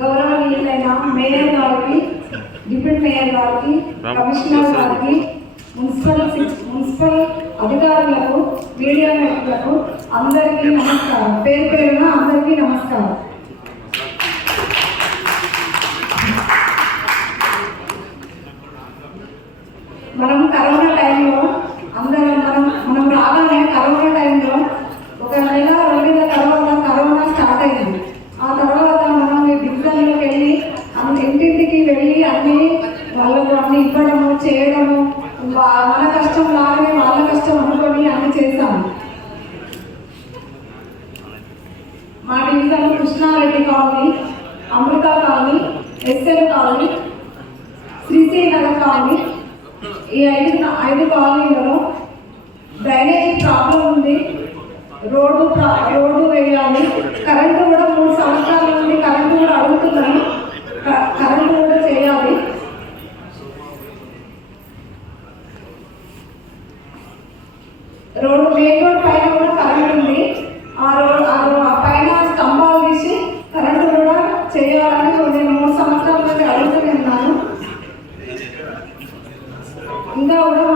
గౌరవనీయులైన మేయర్ గారికి, deputy mayor గారికి, కమిషనర్ గారికి, మున్సిపల్ అధికారులకు, మీడియా మిత్రులకు అందరికీ నమస్కారం. పేరు పేరున అందరికీ నమస్కారం. మనం కరోనా టైంలో మనం రాగానే కరోనా టైంలో ఒక నెల 2 నెలల తర్వాత కరోనా స్టార్ట్ అయింది. ఆ తర్వాత మనం డివిజన్లోకి వెళ్ళి ఇంటింటికి వెళ్ళి వాళ్ళకు అన్ని ఇవ్వడము, చేయడము, మన కష్టం లాగానే వాళ్ళ కష్టం అనుకొని అన్ని చేస్తాము. మా డివిజన్ కృష్ణారెడ్డి కాలనీ, అమృత కాలనీ, ఎస్ఎల్ కాలనీ, శ్రీశ్రీనగర్ కాలనీ, ఈ 5 కాలనీలలో డ్రైనేజీ ప్రాబ్లం ఉంది. రోడ్డు వేయాలి. కరెంటు కూడా 3 సంవత్సరాల నుండి కరెంటు కూడా అడుగుతున్నాయి. కరెంటు కూడా చేయాలి. మెయిన్ రోడ్ పైన కూడా కరెంట్ ఉంది. ఆ పైన స్తంభాలు తీసి కరెంటు కూడా చేయాలని నేను 3 సంవత్సరాల నుండి అడుగుతూనే ఉన్నాను. ఇంకా కూడా